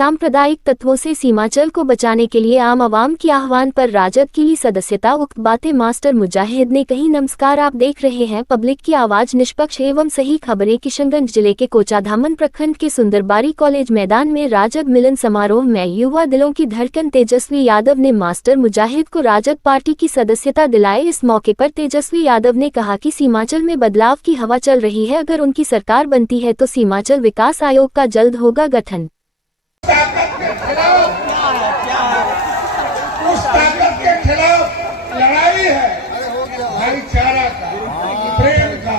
सांप्रदायिक तत्वों से सीमांचल को बचाने के लिए आम आवाम के आह्वान पर राजद की ली सदस्यता। उक्त बातें मास्टर मुजाहिद ने कही। नमस्कार, आप देख रहे हैं पब्लिक की आवाज, निष्पक्ष एवं सही खबरें। किशनगंज जिले के कोचाधामन प्रखंड के सुंदरबाड़ी कॉलेज मैदान में राजद मिलन समारोह में युवा दिलों की धड़कन तेजस्वी यादव ने मास्टर मुजाहिद को राजद पार्टी की सदस्यता दिलाई। इस मौके पर तेजस्वी यादव ने कहा कि सीमांचल में बदलाव की हवा चल रही है। अगर उनकी सरकार बनती है तो सीमांचल विकास आयोग का जल्द होगा गठन। ताकत के खिलाफ उस ताकत के खिलाफ लड़ाई है। भाईचारा का, प्रेम का,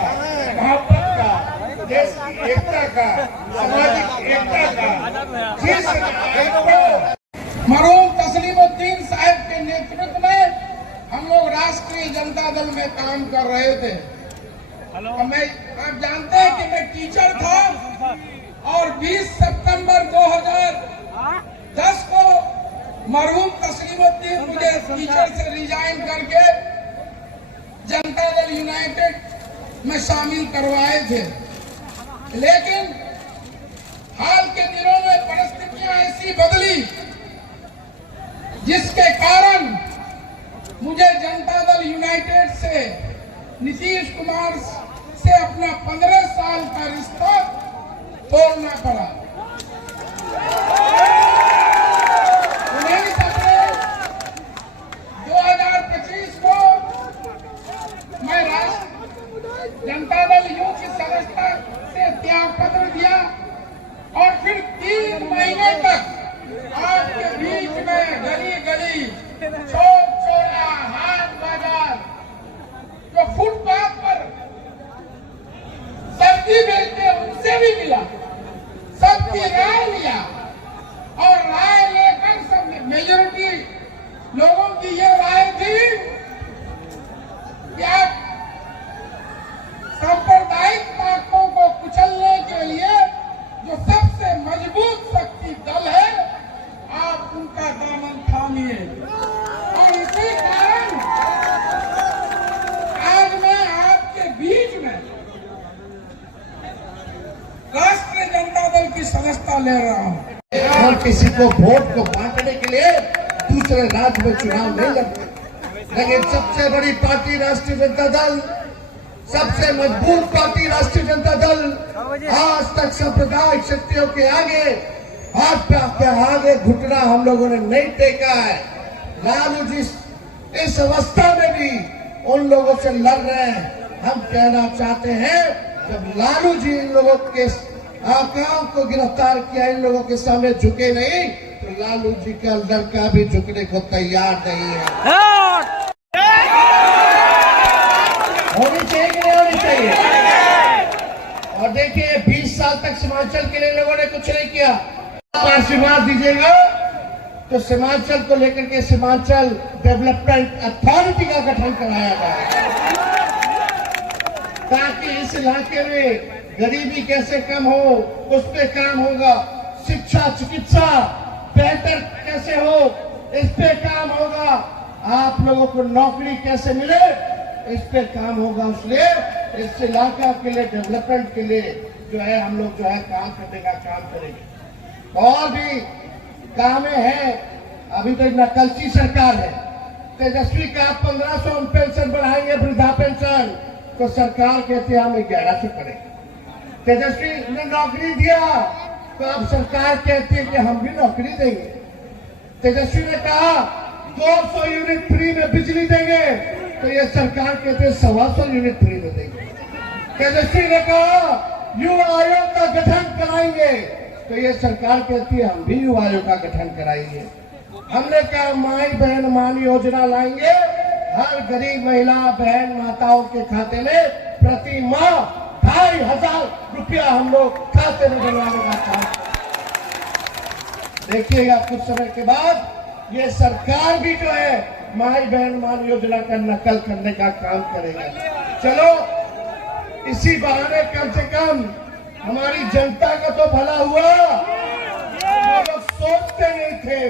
मोहब्बत का, देश की एकता का, सामाजिक एकता का, जिस मरहूम तस्लीमुद्दीन साहब के नेतृत्व में हम लोग राष्ट्रीय जनता दल में काम कर रहे थे। आप जानते हैं कि मैं टीचर था और 20 सितंबर 2010 को मरहूम तस्लीमुद्दीन मुझे टीचर से रिजाइन करके जनता दल यूनाइटेड में शामिल करवाए थे। लेकिन हाल के दिनों में परिस्थितियां ऐसी बदली जिसके कारण मुझे जनता दल यूनाइटेड से नीतीश कुमार से अपना 15 साल का रिश्ता तोड़ना पड़ा। 19 अप्रैल 2025 को मैं राष्ट्रीय जनता दल यू की सदस्यता से त्याग पत्र दिया और फिर 3 महीने तक आपके बीच में गली गली, चौक चौरा, हाट बाजार, जो फुटपाथ पर सब्जी बेचते उनसे भी मिला, सबकी राय लिया और राय लेकर सब मेजोरिटी लोगों की ये राय थी कि आप सांप्रदायिक ताकतों को कुचलने के लिए जो सबसे मजबूत शक्ति दल है, आप उनका दामन थामिए। और इसी कारण आज मैं आपके बीच में राष्ट्रीय जनता दल की सदस्यता ले रहा हूं। और किसी को वोट को बांटने के लिए दूसरे राज्य में चुनाव नहीं लड़ते, लेकिन सबसे बड़ी पार्टी राष्ट्रीय जनता दल, सबसे मजबूत पार्टी राष्ट्रीय जनता दल आज तक सांप्रदायिक शक्तियों के आगे आगे घुटना हम लोगों ने नहीं टेका है। लालू जी इस अवस्था में भी उन लोगों से लड़ रहे हैं। हम कहना चाहते हैं, जब लालू जी इन लोगों के आकाओं को गिरफ्तार किया, इन लोगों के सामने झुके नहीं, तो लालू जी का लड़का भी झुकने को तैयार नहीं है। होनी चाहिए कि नहीं होनी चाहिए? और देखिए 20 साल तक सीमांचल के लिए लोगों ने कुछ नहीं किया। आप आशीर्वाद दीजिएगा तो सीमांचल को लेकर के सीमांचल डेवलपमेंट अथॉरिटी का गठन कराया जाए, ताकि इस इलाके में गरीबी कैसे कम हो उस पे काम होगा। शिक्षा, चिकित्सा बेहतर कैसे हो इस पे काम होगा। आप लोगों को नौकरी कैसे मिले इस पे काम होगा। इसलिए इस इलाका के लिए, डेवलपमेंट के लिए जो है हम लोग जो है काम करने का काम करेंगे। और भी कामें हैं। अभी तो नकलची सरकार है। तेजस्वी का 1500 पेंशन बढ़ाएंगे, वृद्धा पेंशन, तो सरकार कहती है हम 1100 करेंगे। तेजस्वी ने नौकरी दिया तो अब सरकार कहती है कि हम भी नौकरी देंगे। तेजस्वी ने कहा 200 यूनिट फ्री में बिजली देंगे, तो ये सरकार कहते हैं 125 यूनिट फ्री में देंगे। तेजस्वी ने कहा युवा आयोग का गठन कराएंगे, तो ये सरकार कहती है हम भी युवा आयोग का गठन कराएंगे। हमने कहा माई बहन मान योजना लाएंगे, हर गरीब महिला बहन माताओं के खाते में प्रति माह 2500 रुपया हम लोग खाते में डलवाने का काम। देखिएगा कुछ समय के बाद ये सरकार भी जो है माई बहन मान योजना का नकल करने का काम करेगा। चलो इसी बहाने कम से कम हमारी जनता का तो भला हुआ। जो लोग सोचते नहीं थे,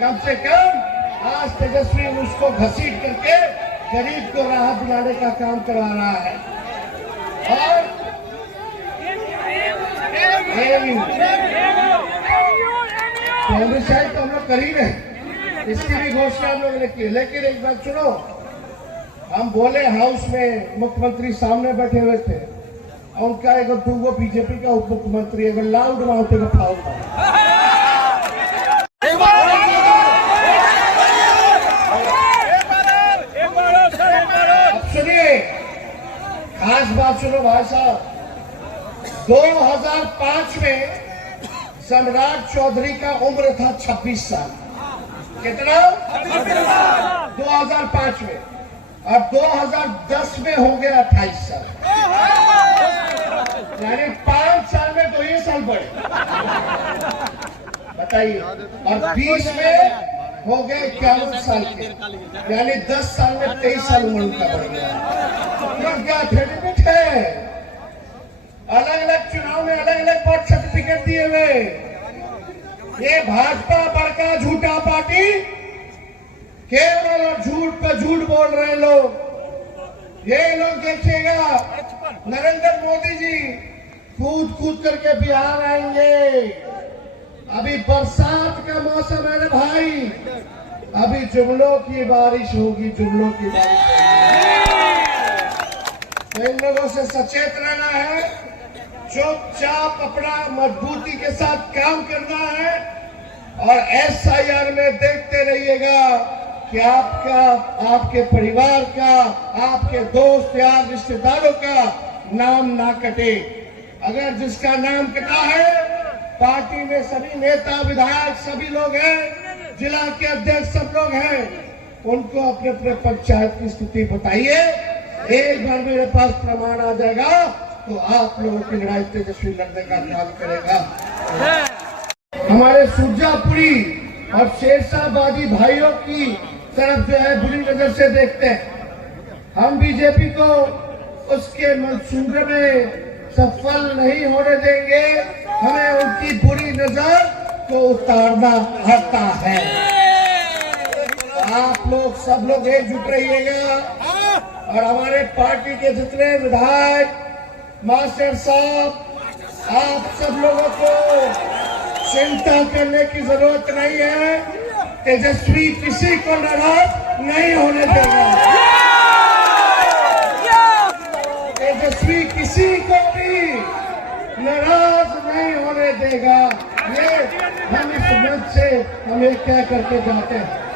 कम से कम आज तेजस्वी उसको घसीट करके गरीब को राहत दिलाने का काम करवा रहा है। और हेर्बिसाइड तो हम लोग कर ही रहे, इसकी भी घोषणा हम लोग ने की। लेकिन एक बात सुनो, हम बोले हाउस में मुख्यमंत्री सामने बैठे हुए थे, उनका एगो दूगो बीजेपी का उप मुख्यमंत्री एगो लाउड माउथ एगो फाउल था। अब सुनिए, खास बात सुनो भाई साहब, 2005 में सम्राट चौधरी का उम्र था 26 साल। कितना? 2005 में, और 2010 में हो गया 28 साल, यानी 5 साल में 2 ही साल बढ़े, बताइए। और 20 में हो गए 51 साल के, यानी 10 साल में 23 साल उम्र उनका बढ़ गया। तो क्या सर्टिफिकेट है? अलग अलग चुनाव में अलग अलग बर्थ सर्टिफिकेट दिए हुए। ये भाजपा बड़का झूठा पार्टी, केवल और झूठ पे झूठ बोल रहे लोग। ये लोग देखिएगा, नरेंद्र मोदी जी कूद कूद करके बिहार आएंगे। अभी बरसात का मौसम है ना भाई, अभी जुमलों की बारिश होगी, जुमलों की बारिश होगी। तो इन लोगों से सचेत रहना है, चुपचाप अपना मजबूती के साथ काम करना है, और SIR में देखते रहिएगा कि आपका, आपके परिवार का, आपके दोस्त यार रिश्तेदारों का नाम ना कटे। अगर जिसका नाम कटा है, पार्टी में सभी नेता विधायक सभी लोग हैं, जिला के अध्यक्ष सब लोग हैं, उनको अपने अपने पंचायत की स्थिति बताइए। एक बार मेरे पास प्रमाण आ जाएगा तो आप लोगों की लड़ाई तेजस्वी लड़ने का काम करेगा। हमारे सुरजापुरी और शेरशाहबादी भाइयों की तरफ जो है बुरी नजर से देखते हैं। हम बीजेपी को उसके मंसूबे में सफल नहीं होने देंगे। हमें उनकी बुरी नजर को उतारना आता है। आप लोग सब लोग एकजुट रहिएगा, और हमारे पार्टी के जितने विधायक मास्टर साहब, आप सब लोगों को चिंता करने की जरूरत नहीं है। तेजस्वी किसी को नाराज नहीं होने देगा। तेजस्वी किसी को भी नाराज नहीं होने देगा। ये हम इस मंच से हम ये कह करके जाते हैं।